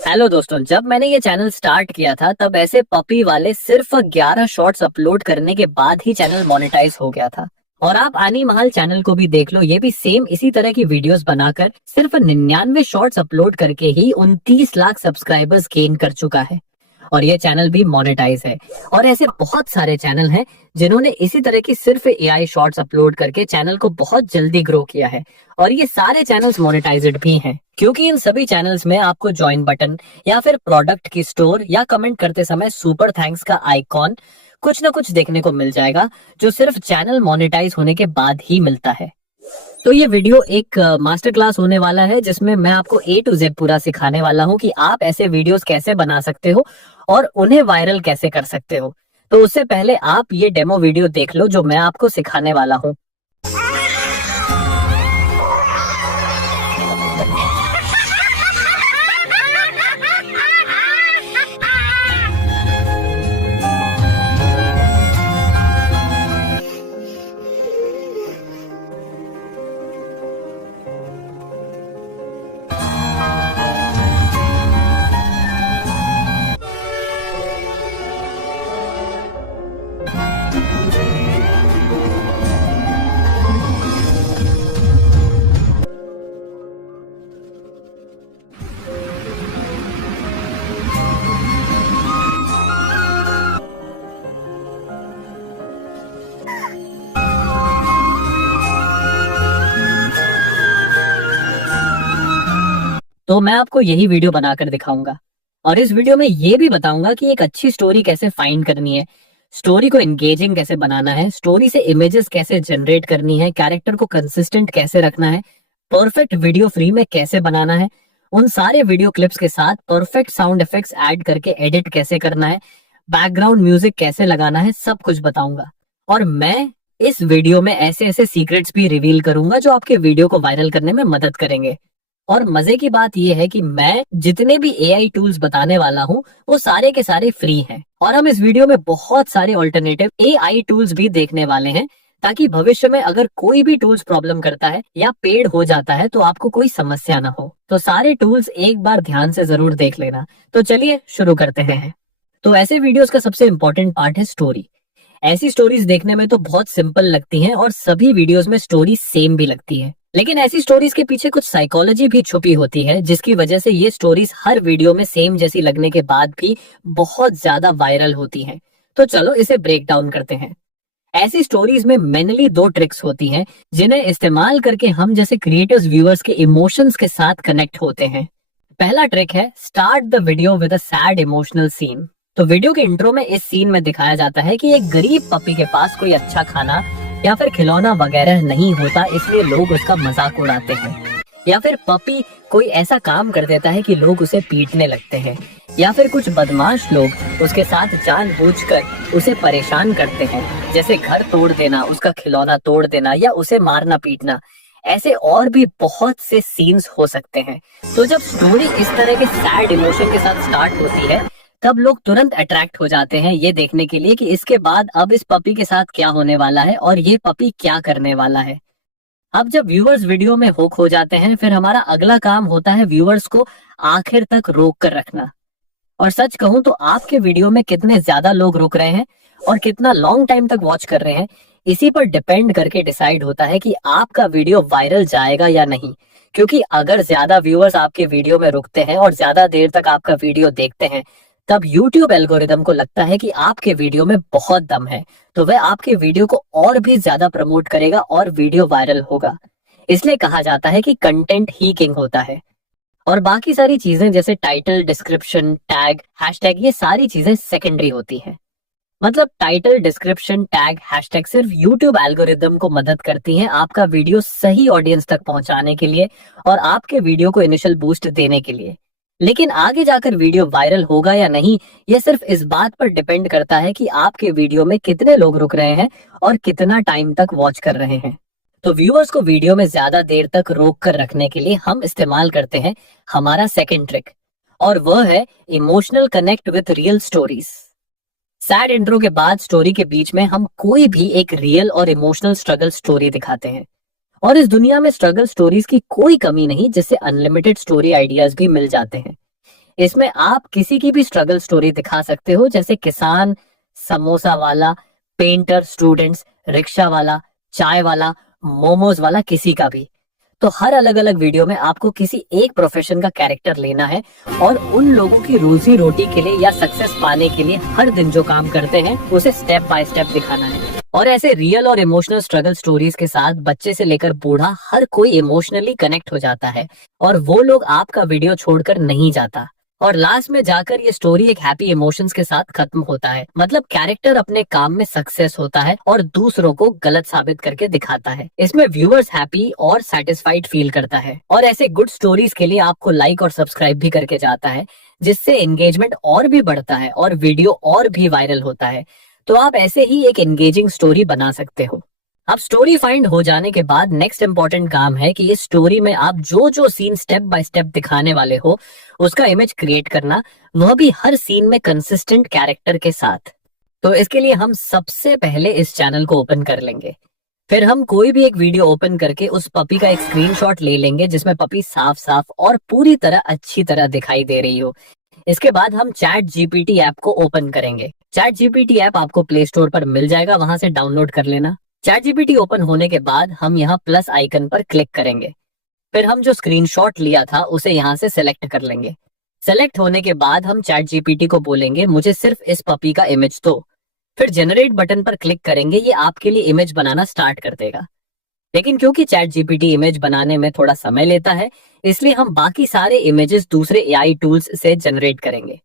Hello दोस्तों, जब मैंने ये चैनल स्टार्ट किया था तब ऐसे पपी वाले सिर्फ 11 शॉर्ट्स अपलोड करने के बाद ही चैनल मोनेटाइज हो गया था। और आप आनी महल चैनल को भी देख लो, ये भी सेम इसी तरह की वीडियोस बनाकर सिर्फ 99 शॉर्ट्स अपलोड करके ही 29 लाख सब्सक्राइबर्स गेन कर चुका है और ये चैनल भी मोनेटाइज है। और ऐसे बहुत सारे चैनल हैं जिन्होंने इसी तरह की सिर्फ एआई शॉर्ट्स अपलोड करके चैनल को बहुत जल्दी ग्रो किया है और ये सारे चैनल्स मोनेटाइज्ड भी हैं, क्योंकि इन सभी चैनल्स में आपको ज्वाइन बटन या फिर प्रोडक्ट की स्टोर या कमेंट करते समय सुपर थैंक्स का आइकॉन कुछ ना कुछ देखने को मिल जाएगा, जो सिर्फ चैनल मोनेटाइज होने के बाद ही मिलता है। तो ये वीडियो एक मास्टर क्लास होने वाला है जिसमें मैं आपको A to Z पूरा सिखाने वाला हूँ कि आप ऐसे वीडियोस कैसे बना सकते हो और उन्हें वायरल कैसे कर सकते हो। तो उससे पहले आप ये डेमो वीडियो देख लो जो मैं आपको सिखाने वाला हूँ। तो मैं आपको यही वीडियो बनाकर दिखाऊंगा और इस वीडियो में ये भी बताऊंगा कि एक अच्छी स्टोरी कैसे फाइंड करनी है, स्टोरी को एंगेजिंग कैसे बनाना है, स्टोरी से इमेजेस कैसे जनरेट करनी है, कैरेक्टर को कंसिस्टेंट कैसे रखना है, परफेक्ट वीडियो फ्री में कैसे बनाना है, उन सारे वीडियो क्लिप्स के साथ परफेक्ट साउंड इफेक्ट्स ऐड करके एडिट कैसे करना है, बैकग्राउंड म्यूजिक कैसे लगाना है, सब कुछ बताऊंगा। और मैं इस वीडियो में ऐसे ऐसे सीक्रेट्स भी रिवील करूंगा जो आपके वीडियो को वायरल करने में मदद करेंगे। और मजे की बात यह है कि मैं जितने भी एआई टूल्स बताने वाला हूँ वो सारे के सारे फ्री हैं और हम इस वीडियो में बहुत सारे ऑल्टरनेटिव एआई टूल्स भी देखने वाले हैं, ताकि भविष्य में अगर कोई भी टूल्स प्रॉब्लम करता है या पेड हो जाता है तो आपको कोई समस्या ना हो। तो सारे टूल्स एक बार ध्यान से जरूर देख लेना। तो चलिए शुरू करते हैं। तो ऐसे वीडियोस का सबसे इम्पोर्टेंट पार्ट है स्टोरी। ऐसी स्टोरीज देखने में तो बहुत सिंपल लगती हैं और सभी वीडियोस में स्टोरी सेम भी लगती है, लेकिन ऐसी स्टोरीज के पीछे कुछ साइकोलॉजी भी छुपी होती है जिसकी वजह से ये स्टोरीज हर वीडियो में सेम जैसी लगने के बाद भी बहुत ज्यादा वायरल होती हैं। तो चलो इसे ब्रेक डाउन करते हैं। ऐसी स्टोरीज में मेनली 2 ट्रिक्स होती हैं जिन्हें इस्तेमाल करके हम जैसे क्रिएटर्स व्यूअर्स के इमोशंस के साथ कनेक्ट होते हैं। पहला ट्रिक है start the video with a sad emotional scene. तो वीडियो के इंट्रो में इस सीन में दिखाया जाता है कि एक गरीब पपी के पास कोई अच्छा खाना या फिर खिलौना वगैरह नहीं होता, इसलिए लोग उसका मजाक उड़ाते हैं, या फिर पपी कोई ऐसा काम कर देता है कि लोग उसे पीटने लगते हैं, या फिर कुछ बदमाश लोग उसके साथ जानबूझकर उसे परेशान करते हैं, जैसे घर तोड़ देना, उसका खिलौना तोड़ देना या उसे मारना पीटना। ऐसे और भी बहुत से सीन्स हो सकते हैं। तो जब स्टोरी इस तरह के सैड इमोशन के साथ स्टार्ट होती है तब लोग तुरंत अट्रैक्ट हो जाते हैं ये देखने के लिए कि इसके बाद अब इस पपी के साथ क्या होने वाला है और ये पपी क्या करने वाला है। अब जब व्यूअर्स वीडियो में हुक हो जाते हैं, फिर हमारा अगला काम होता है व्यूअर्स को आखिर तक रोक कर रखना। और सच कहूं तो आपके वीडियो में कितने ज्यादा लोग रुक रहे हैं और कितना लॉन्ग टाइम तक वॉच कर रहे हैं, इसी पर डिपेंड करके डिसाइड होता है कि आपका वीडियो वायरल जाएगा या नहीं। क्योंकि अगर ज्यादा व्यूअर्स आपके वीडियो में रुकते हैं और ज्यादा देर तक आपका वीडियो देखते हैं, तब YouTube एल्गोरिदम को लगता है कि आपके वीडियो में बहुत दम है, तो वह आपके वीडियो को और भी ज्यादा प्रमोट करेगा और वीडियो वायरल होगा। इसलिए कहा जाता है कि कंटेंट ही किंग होता है और बाकी सारी चीजें जैसे टाइटल, डिस्क्रिप्शन, टैग, हैशटैग, ये सारी चीजें सेकेंडरी होती हैं। मतलब टाइटल, डिस्क्रिप्शन, टैग, हैशटैग सिर्फ YouTube एल्गोरिदम को मदद करती हैं आपका वीडियो सही ऑडियंस तक पहुंचाने के लिए और आपके वीडियो को इनिशियल बूस्ट देने के लिए। लेकिन आगे जाकर वीडियो वायरल होगा या नहीं, यह सिर्फ इस बात पर डिपेंड करता है कि आपके वीडियो में कितने लोग रुक रहे हैं और कितना टाइम तक वॉच कर रहे हैं। तो व्यूअर्स को वीडियो में ज्यादा देर तक रोक कर रखने के लिए हम इस्तेमाल करते हैं हमारा सेकंड ट्रिक, और वह है emotional connect with real stories. Sad intro के बाद स्टोरी के बीच में हम कोई भी एक रियल और इमोशनल स्ट्रगल स्टोरी दिखाते हैं। और इस दुनिया में स्ट्रगल स्टोरीज की कोई कमी नहीं, जिससे अनलिमिटेड स्टोरी आइडियाज भी मिल जाते हैं। इसमें आप किसी की भी स्ट्रगल स्टोरी दिखा सकते हो, जैसे किसान, समोसा वाला, पेंटर, स्टूडेंट्स, रिक्शा वाला, चाय वाला, मोमोज वाला, किसी का भी। तो हर अलग अलग वीडियो में आपको किसी एक प्रोफेशन का कैरेक्टर लेना है और उन लोगों की रोजी रोटी के लिए या सक्सेस पाने के लिए हर दिन जो काम करते हैं उसे स्टेप बाय स्टेप दिखाना है। और ऐसे रियल और इमोशनल स्ट्रगल स्टोरीज के साथ बच्चे से लेकर बूढ़ा हर कोई इमोशनली कनेक्ट हो जाता है और वो लोग आपका वीडियो छोड़कर नहीं जाता। और लास्ट में जाकर ये स्टोरी एक हैप्पी इमोशंस के साथ खत्म होता है। मतलब कैरेक्टर अपने काम में सक्सेस होता है और दूसरों को गलत साबित करके दिखाता है। इसमें व्यूअर्स हैप्पी और सेटिस्फाइड फील करता है। और ऐसे गुड स्टोरीज के लिए आपको लाइक और सब्सक्राइब भी करके जाता है, जिससे एंगेजमेंट और भी बढ़ता है और वीडियो और भी वायरल होता है। तो आप ऐसे ही एक एंगेजिंग स्टोरी बना सकते हो। अब स्टोरी फाइंड हो जाने के बाद नेक्स्ट इंपॉर्टेंट काम है कि इस स्टोरी में आप जो जो सीन स्टेप बाय स्टेप दिखाने वाले हो उसका इमेज क्रिएट करना, वह भी हर सीन में कंसिस्टेंट कैरेक्टर के साथ। तो इसके लिए हम सबसे पहले इस चैनल को ओपन कर लेंगे। फिर हम कोई भी एक वीडियो ओपन करके उस पपी का एक स्क्रीनशॉट ले लेंगे जिसमें पपी साफ साफ और पूरी तरह अच्छी तरह दिखाई दे रही हो। इसके बाद हम चैट जीपीटी ऐप को ओपन करेंगे। चैट जीपीटी ऐप आपको प्ले स्टोर पर मिल जाएगा, वहां से डाउनलोड कर लेना। चैट जीपीटी ओपन होने के बाद हम यहाँ प्लस आइकन पर क्लिक करेंगे। फिर हम जो स्क्रीनशॉट लिया था उसे यहाँ से सिलेक्ट कर लेंगे। सेलेक्ट होने के बाद हम चैट जीपीटी को बोलेंगे मुझे सिर्फ इस पपी का इमेज दो। फिर जनरेट बटन पर क्लिक करेंगे, ये आपके लिए इमेज बनाना स्टार्ट कर देगा। लेकिन क्योंकि चैट जीपीटी इमेज बनाने में थोड़ा समय लेता है, इसलिए हम बाकी सारे इमेजेस दूसरे एआई टूल्स से जनरेट करेंगे।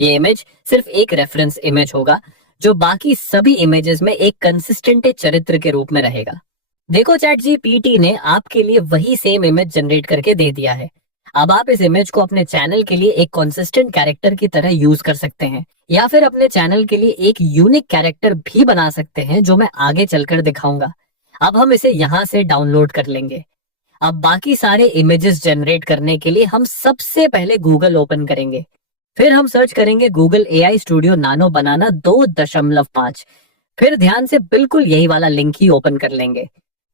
ये इमेज सिर्फ एक रेफरेंस इमेज होगा जो बाकी सभी इमेजेस में एक कंसिस्टेंट चरित्र के रूप में रहेगा। देखो चैट जीपीटी ने आपके लिए वही सेम इमेज जनरेट करके दे दिया है। अब आप इस इमेज को अपने चैनल के लिए एक कंसिस्टेंट कैरेक्टर की तरह यूज कर सकते हैं, या फिर अपने चैनल के लिए एक यूनिक कैरेक्टर भी बना सकते हैं जो मैं आगे चलकर दिखाऊंगा। अब हम इसे यहाँ से डाउनलोड कर लेंगे। अब बाकी सारे इमेजेस जनरेट करने के लिए हम सबसे पहले गूगल ओपन करेंगे। फिर हम सर्च करेंगे गूगल एआई स्टूडियो नानो बनाना 2.5। फिर ध्यान से बिल्कुल यही वाला लिंक ही ओपन कर लेंगे।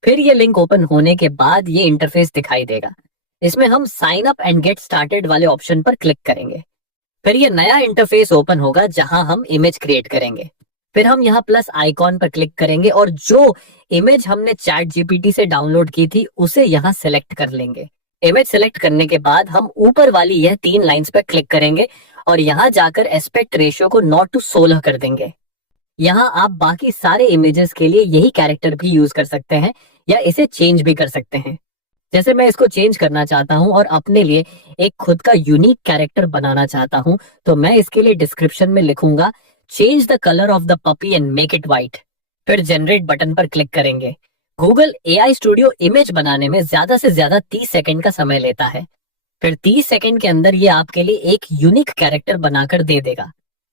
फिर ये लिंक ओपन होने के बाद ये इंटरफेस दिखाई देगा। इसमें हम sign up and get started वाले ऑप्शन पर क्लिक करेंगे। फिर ये नया इंटरफेस ओपन होगा जहां हम इमेज क्रिएट करेंगे। फिर हम यहाँ प्लस आइकॉन पर क्लिक करेंगे और जो इमेज हमने चैट जीपीटी से डाउनलोड की थी उसे यहाँ सेलेक्ट कर लेंगे। इमेज सेलेक्ट करने के बाद हम ऊपर वाली यह 3 लाइंस पर क्लिक करेंगे और यहाँ जाकर एस्पेक्ट रेशियो को 9:16 कर देंगे। यहाँ आप बाकी सारे इमेजेस के लिए यही कैरेक्टर भी यूज कर सकते हैं या इसे चेंज भी कर सकते हैं। जैसे मैं इसको चेंज करना चाहता हूँ और अपने लिए एक खुद का यूनिक कैरेक्टर बनाना चाहता हूँ, तो मैं इसके लिए डिस्क्रिप्शन में लिखूंगा change the colour of the puppy and make it white. फिर जनरेट बटन पर क्लिक करेंगे। गूगल एआई स्टूडियो इमेज बनाने में ज्यादा से ज्यादा 30 सेकंड का समय लेता है। फिर 30 सेकंड के अंदर ये आपके लिए एक यूनिक कैरेक्टर बनाकर दे देगा।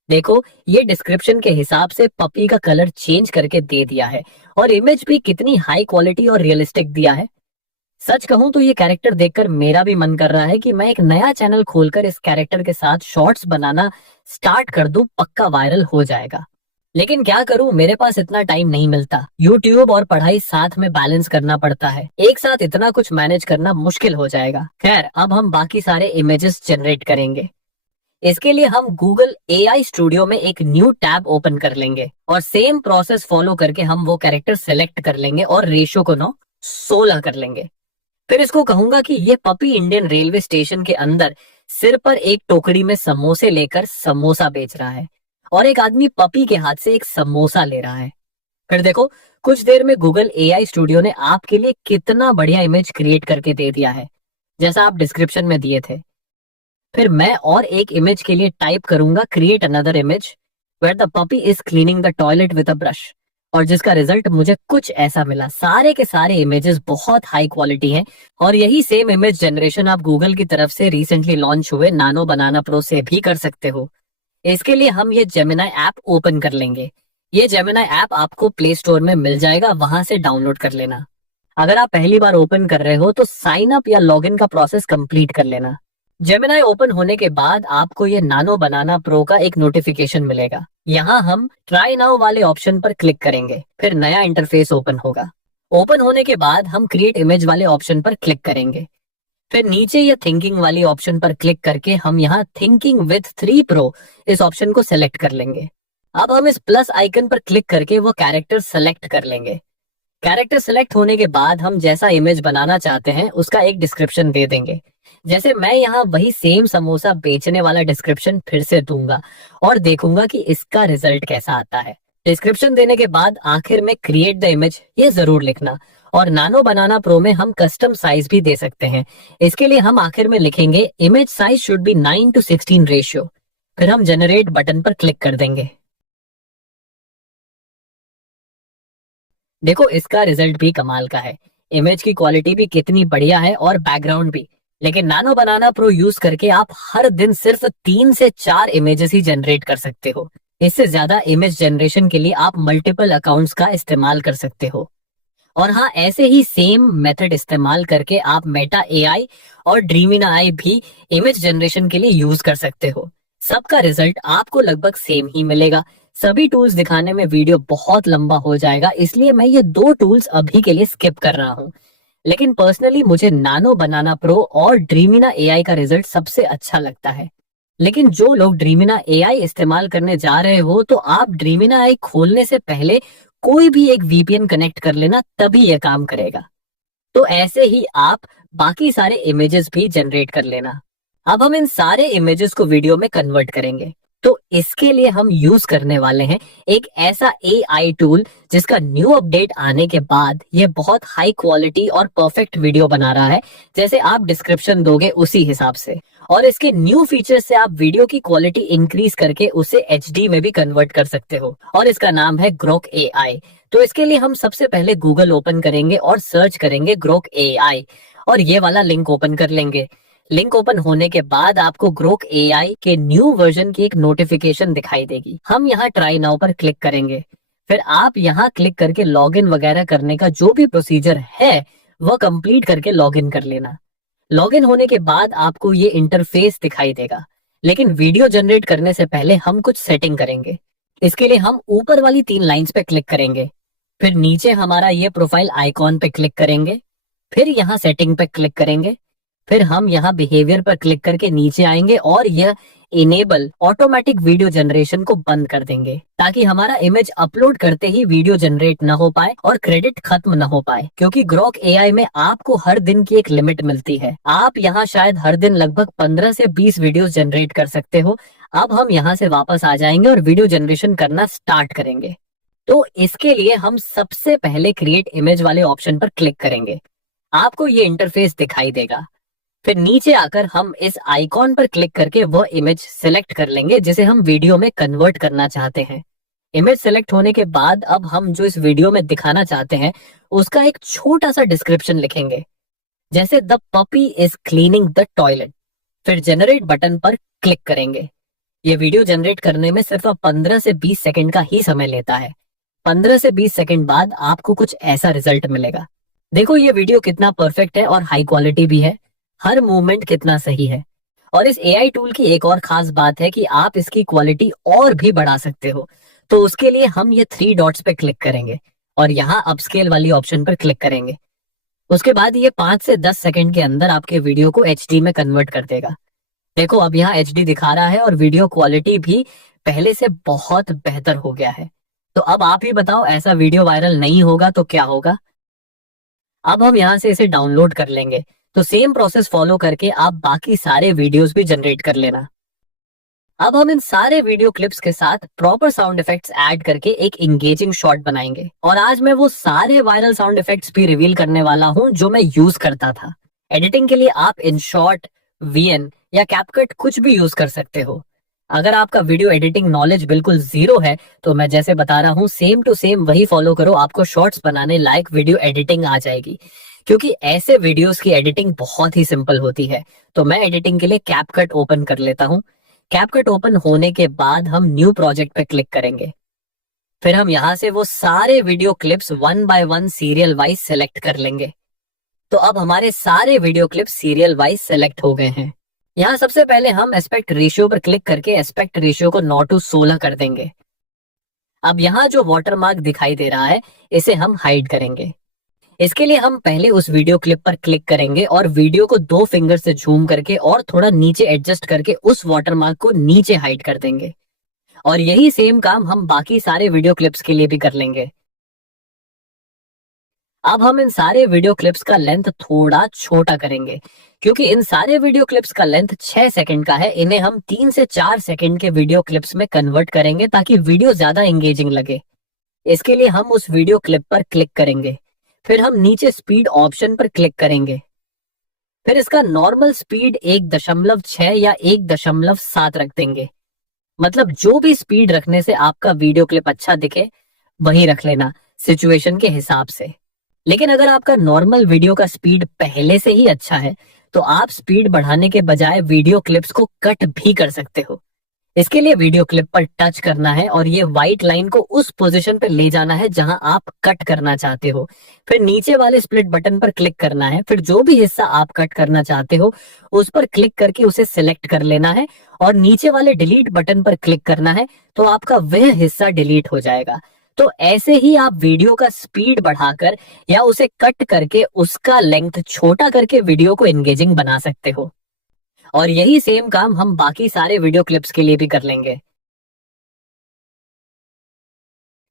देखो ये डिस्क्रिप्शन के हिसाब से पपी का कलर चेंज करके दे दिया है और इमेज भी कितनी हाई क्वालिटी और रियलिस्टिक दिया है। सच कहूं तो ये कैरेक्टर देखकर मेरा भी मन कर रहा है कि मैं एक नया चैनल खोलकर इस कैरेक्टर के साथ शॉर्ट्स बनाना स्टार्ट कर दूं, पक्का वायरल हो जाएगा। लेकिन क्या करूं, मेरे पास इतना टाइम नहीं मिलता। यूट्यूब और पढ़ाई साथ में बैलेंस करना पड़ता है, एक साथ इतना कुछ मैनेज करना मुश्किल हो जाएगा। खैर अब हम बाकी सारे इमेजेस जनरेट करेंगे। इसके लिए हम गूगल एआई स्टूडियो में एक न्यू टैब ओपन कर लेंगे और सेम प्रोसेस फॉलो करके हम वो कैरेक्टर सेलेक्ट कर लेंगे और रेशियो को 9:16 कर लेंगे। फिर इसको कहूंगा कि ये पपी इंडियन रेलवे स्टेशन के अंदर सिर पर एक टोकरी में समोसे लेकर समोसा बेच रहा है और एक आदमी पपी के हाथ से एक समोसा ले रहा है। फिर देखो कुछ देर में गूगल एआई स्टूडियो ने आपके लिए कितना बढ़िया इमेज क्रिएट करके दे दिया है, जैसा आप डिस्क्रिप्शन में दिए थे। फिर मैं और एक इमेज के लिए टाइप करूंगा create another image where the puppy is cleaning the toilet with a brush, और जिसका रिजल्ट मुझे कुछ ऐसा मिला। सारे के सारे इमेजेस बहुत हाई क्वालिटी हैं और यही सेम इमेज जनरेशन आप गूगल की तरफ से रिसेंटली लॉन्च हुए नानो बनाना प्रो से भी कर सकते हो। इसके लिए हम ये जेमिनाई ऐप ओपन कर लेंगे। ये जेमिनाई ऐप आपको प्ले स्टोर में मिल जाएगा, वहां से डाउनलोड कर लेना। अगर आप पहली बार ओपन कर रहे हो तो साइन अप या लॉगिन का प्रोसेस कंप्लीट कर लेना। जेमिनाई ओपन होने के बाद आपको ये नानो बनाना प्रो का एक नोटिफिकेशन मिलेगा। यहाँ हम ट्राई नाउ वाले ऑप्शन पर क्लिक करेंगे, फिर नया इंटरफेस ओपन होगा। ओपन होने के बाद हम क्रिएट इमेज वाले ऑप्शन पर क्लिक करेंगे। फिर नीचे ये थिंकिंग वाली ऑप्शन पर क्लिक करके हम यहाँ थिंकिंग विथ 3 प्रो इस ऑप्शन को सेलेक्ट कर लेंगे। अब हम इस प्लस आइकन पर क्लिक करके वो कैरेक्टर सेलेक्ट कर लेंगे। कैरेक्टर सेलेक्ट होने के बाद हम जैसा इमेज बनाना चाहते हैं उसका एक डिस्क्रिप्शन दे देंगे। जैसे मैं यहाँ वही सेम समोसा बेचने वाला डिस्क्रिप्शन फिर से दूंगा और देखूंगा कि इसका रिजल्ट कैसा आता है। डिस्क्रिप्शन देने के बाद आखिर में क्रिएट द इमेज ये जरूर लिखना। और नानो बनाना प्रो में हम कस्टम साइज भी दे सकते हैं। इसके लिए हम आखिर में लिखेंगे image size should be 9:16 ratio. फिर हम जनरेट बटन पर क्लिक कर देंगे। देखो इसका रिजल्ट भी कमाल का है। इमेज की क्वालिटी भी कितनी बढ़िया है और बैकग्राउंड भी। लेकिन नानो बनाना प्रो यूज करके आप हर दिन सिर्फ 3 से 4 इमेजेस ही जनरेट कर सकते हो। इससे ज्यादा इमेज जनरेशन के लिए आप मल्टीपल अकाउंट्स का इस्तेमाल कर सकते हो। और हाँ, ऐसे ही सेम मेथड इस्तेमाल करके आप मेटा एआई और ड्रीमिना आई भी इमेज जनरेशन के लिए यूज कर सकते हो। सबका रिजल्ट आपको लगभग सेम ही मिलेगा। सभी टूल्स दिखाने में वीडियो बहुत लंबा हो जाएगा, इसलिए मैं ये 2 टूल्स अभी के लिए स्किप कर रहा हूँ। लेकिन पर्सनली मुझे नानो बनाना प्रो और ड्रीमिना एआई का रिजल्ट सबसे अच्छा लगता है। लेकिन जो लोग ड्रीमिना एआई इस्तेमाल करने जा रहे हो तो आप ड्रीमिना एआई खोलने से पहले कोई भी एक वीपीएन कनेक्ट कर लेना, तभी यह काम करेगा। तो ऐसे ही आप बाकी सारे इमेजेस भी जनरेट कर लेना। अब हम इन सारे इमेजेस को वीडियो में कन्वर्ट करेंगे। तो इसके लिए हम यूज करने वाले हैं एक ऐसा एआई टूल जिसका न्यू अपडेट आने के बाद ये बहुत हाई क्वालिटी और परफेक्ट वीडियो बना रहा है, जैसे आप डिस्क्रिप्शन दोगे उसी हिसाब से। और इसके न्यू फीचर्स से आप वीडियो की क्वालिटी इंक्रीज करके उसे एचडी में भी कन्वर्ट कर सकते हो। और इसका नाम है ग्रोक एआई। तो इसके लिए हम सबसे पहले गूगल ओपन करेंगे और सर्च करेंगे ग्रोक एआई और ये वाला लिंक ओपन कर लेंगे। लिंक ओपन होने के बाद आपको ग्रोक एआई के न्यू वर्जन की एक नोटिफिकेशन दिखाई देगी। हम यहाँ ट्राई नाउ पर क्लिक करेंगे। फिर आप यहाँ क्लिक करके लॉगिन वगैरह करने का जो भी प्रोसीजर है वह कंप्लीट करके लॉगिन कर लेना। लॉगिन होने के बाद आपको ये इंटरफेस दिखाई देगा। लेकिन वीडियो जनरेट करने से पहले हम कुछ सेटिंग करेंगे। इसके लिए हम ऊपर वाली 3 लाइंस पे क्लिक करेंगे। फिर नीचे हमारा ये प्रोफाइल आइकॉन पे क्लिक करेंगे। फिर यहाँ सेटिंग पे क्लिक करेंगे। फिर हम यहाँ बिहेवियर पर क्लिक करके नीचे आएंगे और यह इनेबल ऑटोमेटिक वीडियो जनरेशन को बंद कर देंगे, ताकि हमारा इमेज अपलोड करते ही वीडियो जनरेट न हो पाए और क्रेडिट खत्म न हो पाए। क्योंकि ग्रोक एआई में आपको हर दिन की एक लिमिट मिलती है। आप यहाँ शायद हर दिन लगभग 15 से 20 वीडियो जनरेट कर सकते हो। अब हम यहाँ से वापस आ जाएंगे और वीडियो जनरेशन करना स्टार्ट करेंगे। तो इसके लिए हम सबसे पहले क्रिएट इमेज वाले ऑप्शन पर क्लिक करेंगे। आपको ये इंटरफेस दिखाई देगा। फिर नीचे आकर हम इस आइकॉन पर क्लिक करके वह इमेज सिलेक्ट कर लेंगे जिसे हम वीडियो में कन्वर्ट करना चाहते हैं। इमेज सिलेक्ट होने के बाद अब हम जो इस वीडियो में दिखाना चाहते हैं उसका एक छोटा सा डिस्क्रिप्शन लिखेंगे, जैसे the puppy is cleaning the toilet. फिर जनरेट बटन पर क्लिक करेंगे। ये वीडियो जनरेट करने में सिर्फ 15 से 20 सेकंड का ही समय लेता है। 15 से 20 सेकंड बाद आपको कुछ ऐसा रिजल्ट मिलेगा। देखो ये वीडियो कितना परफेक्ट है और हाई क्वालिटी भी है। हर मूवमेंट कितना सही है। और इस एआई टूल की एक और खास बात है कि आप इसकी क्वालिटी और भी बढ़ा सकते हो। तो उसके लिए हम ये 3 डॉट्स पे क्लिक करेंगे और यहाँ अपस्केल वाली ऑप्शन पर क्लिक करेंगे। उसके बाद ये 5 से 10 सेकंड के अंदर आपके वीडियो को एचडी में कन्वर्ट कर देगा। देखो अब यहाँ एचडी दिखा रहा है और वीडियो क्वालिटी भी पहले से बहुत बेहतर हो गया है। तो अब आप ही बताओ, ऐसा वीडियो वायरल नहीं होगा तो क्या होगा। अब हम यहाँ से इसे डाउनलोड कर लेंगे। तो सेम प्रोसेस फॉलो करके आप बाकी सारे वीडियोस भी जनरेट कर लेना। अब हम इन सारे वीडियो क्लिप्स के साथ प्रॉपर साउंड इफेक्ट्स ऐड करके एक एंगेजिंग शॉट बनाएंगे। और आज मैं वो सारे वायरल साउंड इफेक्ट्स भी रिवील करने वाला हूँ जो मैं यूज करता था। एडिटिंग के लिए आप InShot, VN या CapCut कुछ भी यूज कर सकते हो। अगर आपका वीडियो एडिटिंग नॉलेज बिल्कुल जीरो है तो मैं जैसे बता रहा हूँ सेम टू सेम वही फॉलो करो, आपको शॉर्ट्स बनाने लायक वीडियो एडिटिंग आ जाएगी। क्योंकि ऐसे वीडियोस की एडिटिंग बहुत ही सिंपल होती है। तो मैं एडिटिंग के लिए CapCut ओपन कर लेता हूँ। CapCut ओपन होने के बाद हम न्यू प्रोजेक्ट पे क्लिक करेंगे। फिर हम यहाँ से वो सारे video clips 1 by 1 serial wise select कर लेंगे। तो अब हमारे सारे video clips serial wise select हो गए हैं। यहाँ सबसे पहले हम एस्पेक्ट रेशियो पर क्लिक करके एस्पेक्ट रेशियो को 9:16 कर देंगे। अब यहाँ जो वाटरमार्क दिखाई दे रहा है इसे हम हाइड करेंगे। इसके लिए हम पहले उस वीडियो क्लिप पर क्लिक करेंगे और वीडियो को 2 फिंगर से झूम करके और थोड़ा नीचे एडजस्ट करके उस वाटरमार्क को नीचे हाइड कर देंगे। और यही सेम काम हम बाकी सारे वीडियो क्लिप्स के लिए भी कर लेंगे। अब हम इन सारे वीडियो क्लिप्स का लेंथ थोड़ा छोटा करेंगे, क्योंकि इन सारे वीडियो क्लिप्स का लेंथ 6 सेकंड का है। इन्हें हम 3 से 4 सेकंड के वीडियो क्लिप्स में कन्वर्ट करेंगे ताकि वीडियो ज्यादा एंगेजिंग लगे। इसके लिए हम उस वीडियो क्लिप पर क्लिक करेंगे, फिर हम नीचे स्पीड ऑप्शन पर क्लिक करेंगे, फिर इसका नॉर्मल स्पीड 1.6 या 1.7 रख देंगे। मतलब जो भी स्पीड रखने से आपका वीडियो क्लिप अच्छा दिखे वही रख लेना सिचुएशन के हिसाब से। लेकिन अगर आपका नॉर्मल वीडियो का स्पीड पहले से ही अच्छा है तो आप स्पीड बढ़ाने के बजाय वीडियो क्लिप्स को कट भी कर सकते हो। इसके लिए वीडियो क्लिप पर टच करना है और ये व्हाइट लाइन को उस पोजीशन पर ले जाना है जहां आप कट करना चाहते हो। फिर नीचे वाले स्प्लिट बटन पर क्लिक करना है, फिर जो भी हिस्सा आप कट करना चाहते हो उस पर क्लिक करके उसे सिलेक्ट कर लेना है और नीचे वाले डिलीट बटन पर क्लिक करना है तो आपका वह हिस्सा डिलीट हो जाएगा। तो ऐसे ही आप वीडियो का स्पीड बढ़ाकर या उसे कट करके उसका लेंथ छोटा करके वीडियो को एंगेजिंग बना सकते हो। और यही सेम काम हम बाकी सारे वीडियो क्लिप्स के लिए भी कर लेंगे।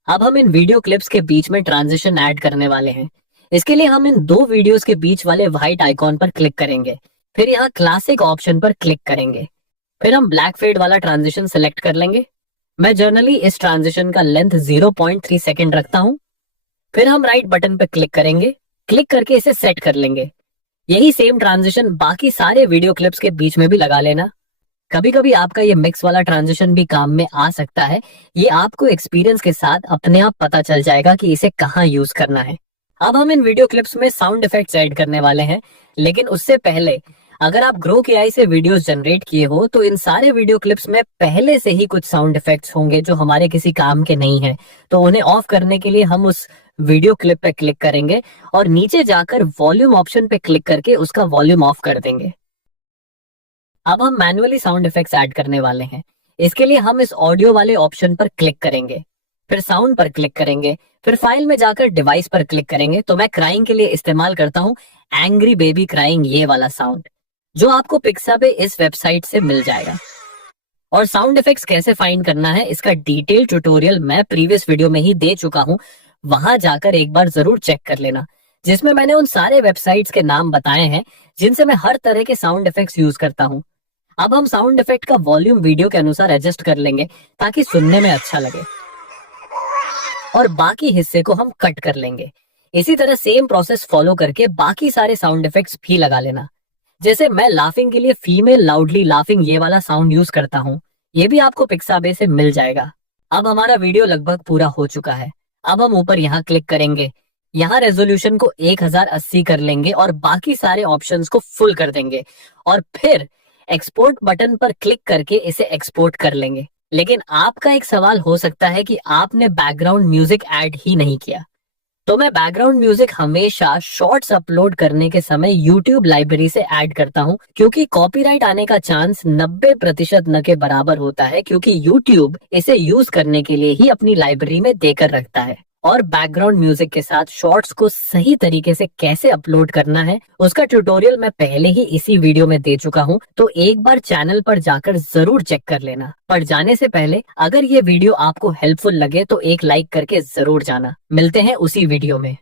अब हम इन वीडियो क्लिप्स के बीच में ट्रांजिशन ऐड करने वाले हैं। इसके लिए हम इन 2 वीडियोस के बीच वाले व्हाइट आइकॉन पर क्लिक करेंगे, फिर यहाँ क्लासिक ऑप्शन पर क्लिक करेंगे, फिर हम ब्लैक फेड वाला ट्रांजिशन सिलेक्ट कर लेंगे। मैं जनरली इस ट्रांजिशन का लेंथ 0.3 सेकेंड रखता हूं। फिर हम राइट बटन पर क्लिक करेंगे, क्लिक करके इसे सेट कर लेंगे। यही सेम ट्रांजिशन बाकी सारे वीडियो क्लिप्स के बीच में भी लगा लेना। कभी कभी आपका ये मिक्स वाला ट्रांजिशन भी काम में आ सकता है। ये आपको एक्सपीरियंस के साथ अपने आप पता चल जाएगा कि इसे कहाँ यूज करना है। अब हम इन वीडियो क्लिप्स में साउंड इफेक्ट्स ऐड करने वाले हैं, लेकिन उससे पहले अगर आप ग्रोक एआई से वीडियोस जनरेट किए हो तो इन सारे वीडियो क्लिप्स में पहले से ही कुछ साउंड इफेक्ट्स होंगे जो हमारे किसी काम के नहीं है। तो उन्हें ऑफ करने के लिए हम उस वीडियो क्लिप पे क्लिक करेंगे और नीचे जाकर वॉल्यूम ऑप्शन पे क्लिक करके उसका वॉल्यूम ऑफ कर देंगे। अब हम मैन्युअली साउंड इफेक्ट्स ऐड करने वाले हैं। इसके लिए हम इस ऑडियो वाले ऑप्शन पर क्लिक करेंगे, फिर साउंड पर क्लिक करेंगे, फिर फाइल में जाकर डिवाइस पर क्लिक करेंगे। तो मैं क्राइंग के लिए इस्तेमाल करता हूँ एंग्री बेबी क्राइंग, ये वाला साउंड जो आपको पिक्साबे इस वेबसाइट से मिल जाएगा। और साउंड इफेक्ट्स कैसे फाइंड करना है इसका डिटेल ट्यूटोरियल मैं प्रीवियस वीडियो में ही दे चुका हूँ, वहां जाकर एक बार जरूर चेक कर लेना, जिसमें मैंने उन सारे वेबसाइट्स के नाम बताए हैं जिनसे मैं हर तरह के साउंड इफेक्ट्स यूज करता हूँ। अब हम साउंड इफेक्ट का वॉल्यूम वीडियो के अनुसार एडजस्ट कर लेंगे ताकि सुनने में अच्छा लगे, और बाकी हिस्से को हम कट कर लेंगे। इसी तरह सेम प्रोसेस फॉलो करके बाकी सारे साउंड इफेक्ट्स भी लगा लेना। जैसे मैं लाफिंग के लिए फीमेल लाउडली लाफिंग ये वाला साउंड यूज करता हूँ, ये भी आपको पिक्साबे से मिल जाएगा। अब हमारा वीडियो लगभग पूरा हो चुका है। अब हम ऊपर यहाँ क्लिक करेंगे, यहाँ रेजोल्यूशन को 1080 कर लेंगे और बाकी सारे ऑप्शंस को फुल कर देंगे और फिर एक्सपोर्ट बटन पर क्लिक करके इसे एक्सपोर्ट कर लेंगे। लेकिन आपका एक सवाल हो सकता है कि आपने बैकग्राउंड म्यूजिक ऐड ही नहीं किया। तो मैं बैकग्राउंड म्यूजिक हमेशा शॉर्ट्स अपलोड करने के समय यूट्यूब लाइब्रेरी से ऐड करता हूँ, क्योंकि कॉपीराइट आने का चांस 90% न के बराबर होता है, क्योंकि यूट्यूब इसे यूज करने के लिए ही अपनी लाइब्रेरी में देकर रखता है। और बैकग्राउंड म्यूजिक के साथ शॉर्ट्स को सही तरीके से कैसे अपलोड करना है उसका ट्यूटोरियल मैं पहले ही इसी वीडियो में दे चुका हूँ, तो एक बार चैनल पर जाकर जरूर चेक कर लेना। पर जाने से पहले अगर ये वीडियो आपको हेल्पफुल लगे तो एक लाइक करके जरूर जाना। मिलते हैं उसी वीडियो में।